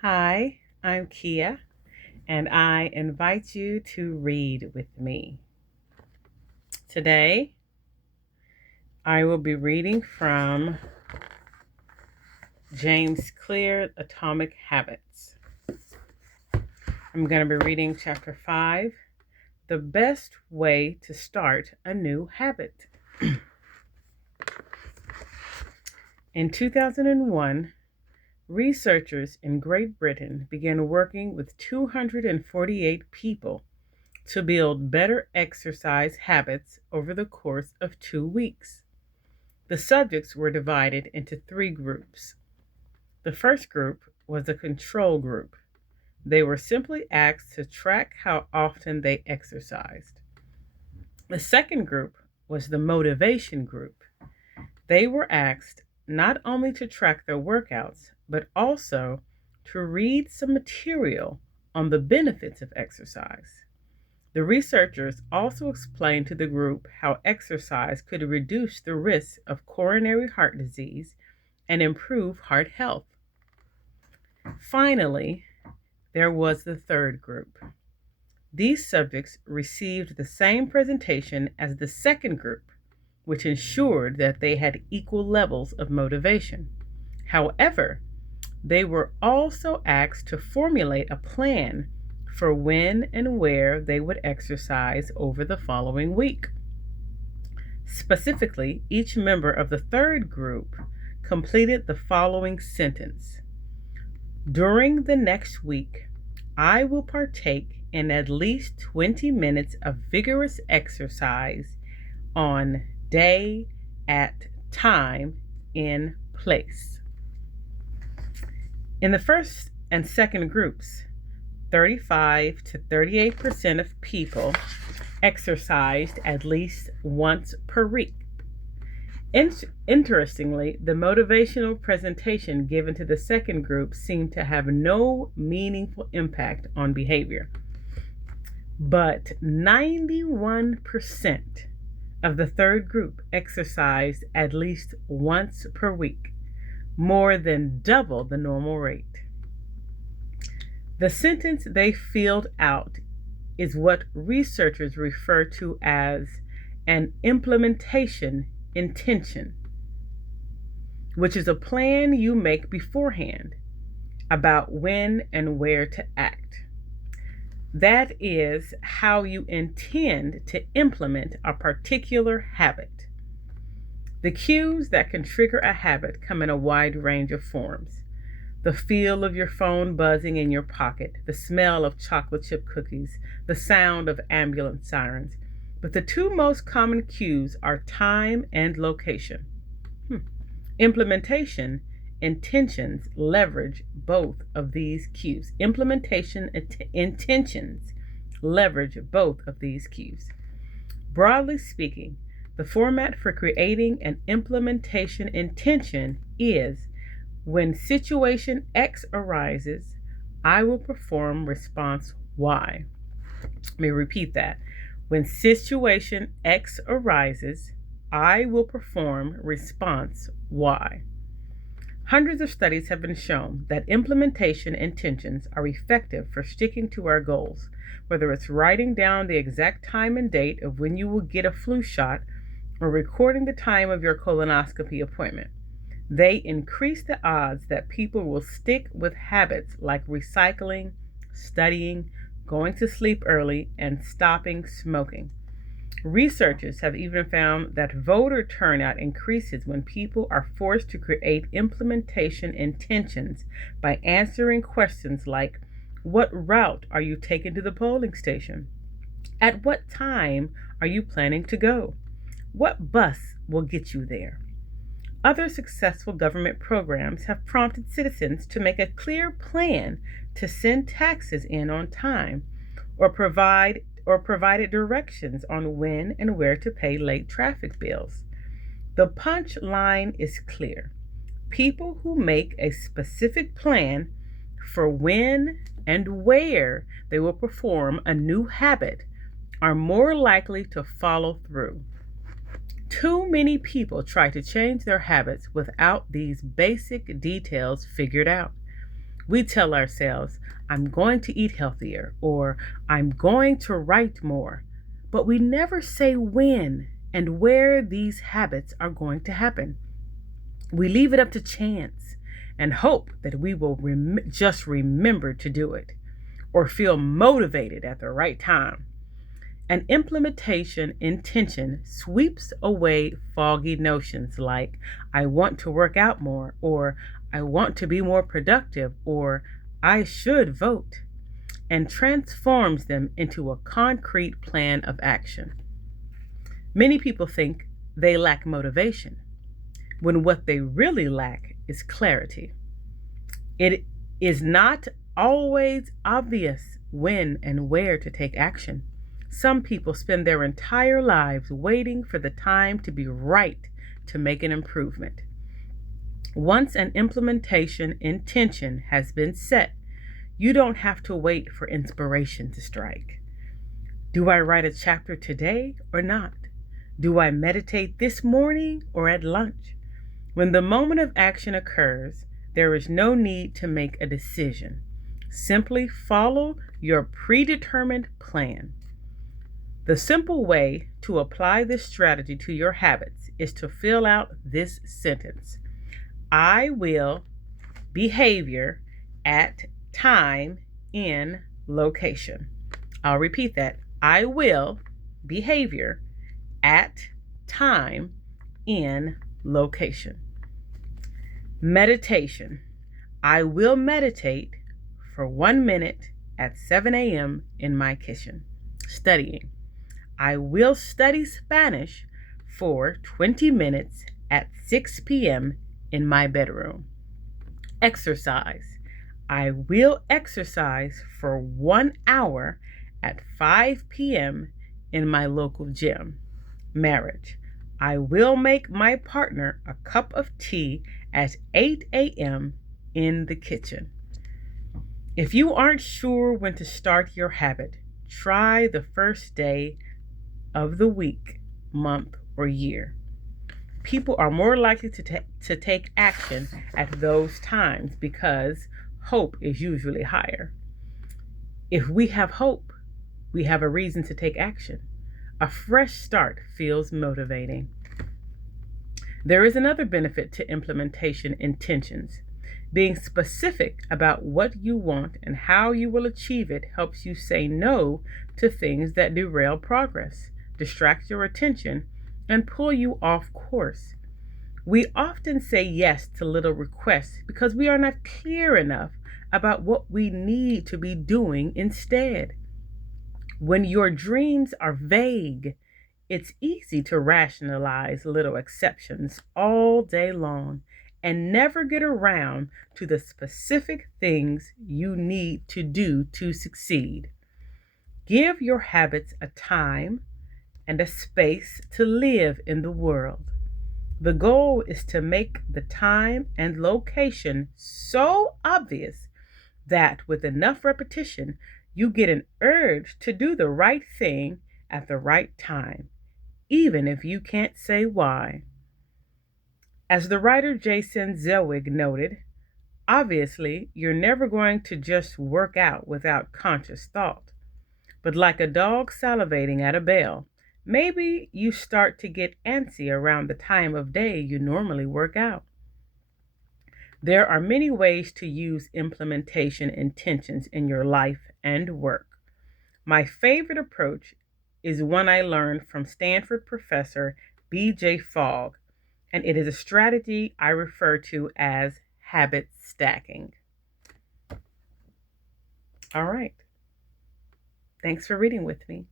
Hi, I'm Kia, and I invite you to read with me. Today, I will be reading from James Clear, Atomic Habits. I'm going to be reading Chapter 5, The Best Way to Start a New Habit. In 2001, researchers in Great Britain began working with 248 people to build better exercise habits over the course of 2 weeks. The subjects were divided into three groups. The first group was a control group. They were simply asked to track how often they exercised. The second group was the motivation group. They were asked not only to track their workouts, but also to read some material on the benefits of exercise. The researchers also explained to the group how exercise could reduce the risk of coronary heart disease and improve heart health. Finally, there was the third group. These subjects received the same presentation as the second group, which ensured that they had equal levels of motivation. However, they were also asked to formulate a plan for when and where they would exercise over the following week. Specifically, each member of the third group completed the following sentence: During the next week, I will partake in at least 20 minutes of vigorous exercise on day, at time, in place. In the first and second groups, 35 to 38% of people exercised at least once per week. Interestingly, the motivational presentation given to the second group seemed to have no meaningful impact on behavior. But 91% of the third group exercised at least once per week, more than double the normal rate. The sentence they filled out is what researchers refer to as an implementation intention, which is a plan you make beforehand about when and where to act. That is how you intend to implement a particular habit. The cues that can trigger a habit come in a wide range of forms. The feel of your phone buzzing in your pocket, the smell of chocolate chip cookies, the sound of ambulance sirens. But the two most common cues are time and location. Implementation intentions leverage both of these cues. Intentions leverage both of these cues. Broadly speaking, the format for creating an implementation intention is: when situation X arises, I will perform response Y. Let me repeat that. When situation X arises, I will perform response Y. Hundreds of studies have been shown that implementation intentions are effective for sticking to our goals, whether it's writing down the exact time and date of when you will get a flu shot or recording the time of your colonoscopy appointment. They increase the odds that people will stick with habits like recycling, studying, going to sleep early, and stopping smoking. Researchers have even found that voter turnout increases when people are forced to create implementation intentions by answering questions like, what route are you taking to the polling station? At what time are you planning to go? What bus will get you there? Other successful government programs have prompted citizens to make a clear plan to send taxes in on time or provided directions on when and where to pay late traffic bills. The punchline is clear. People who make a specific plan for when and where they will perform a new habit are more likely to follow through. Too many people try to change their habits without these basic details figured out. We tell ourselves, I'm going to eat healthier or I'm going to write more, but we never say when and where these habits are going to happen. We leave it up to chance and hope that we will just remember to do it or feel motivated at the right time. An implementation intention sweeps away foggy notions like, I want to work out more, or I want to be more productive, or I should vote, and transforms them into a concrete plan of action. Many people think they lack motivation, when what they really lack is clarity. It is not always obvious when and where to take action. Some people spend their entire lives waiting for the time to be right to make an improvement. Once an implementation intention has been set, you don't have to wait for inspiration to strike. Do I write a chapter today or not? Do I meditate this morning or at lunch? When the moment of action occurs, there is no need to make a decision. Simply follow your predetermined plan. The simple way to apply this strategy to your habits is to fill out this sentence. I will behavior at time in location. I'll repeat that. I will behavior at time in location. Meditation. I will meditate for 1 minute at 7 a.m. in my kitchen. Studying. I will study Spanish for 20 minutes at 6 p.m. in my bedroom. Exercise. I will exercise for 1 hour at 5 p.m. in my local gym. Marriage. I will make my partner a cup of tea at 8 a.m. in the kitchen. If you aren't sure when to start your habit, try the first day of the week, month, or year. People are more likely to take action at those times because hope is usually higher. If we have hope, we have a reason to take action. A fresh start feels motivating. There is another benefit to implementation intentions. Being specific about what you want and how you will achieve it helps you say no to things that derail progress, distract your attention, and pull you off course. We often say yes to little requests because we are not clear enough about what we need to be doing instead. When your dreams are vague, it's easy to rationalize little exceptions all day long and never get around to the specific things you need to do to succeed. Give your habits a time and a space to live in the world. The goal is to make the time and location so obvious that with enough repetition, you get an urge to do the right thing at the right time, even if you can't say why. As the writer Jason Zellwig noted, obviously, you're never going to just work out without conscious thought. But like a dog salivating at a bell, maybe you start to get antsy around the time of day you normally work out. There are many ways to use implementation intentions in your life and work. My favorite approach is one I learned from Stanford professor B.J. Fogg, and it is a strategy I refer to as habit stacking. All right. Thanks for reading with me.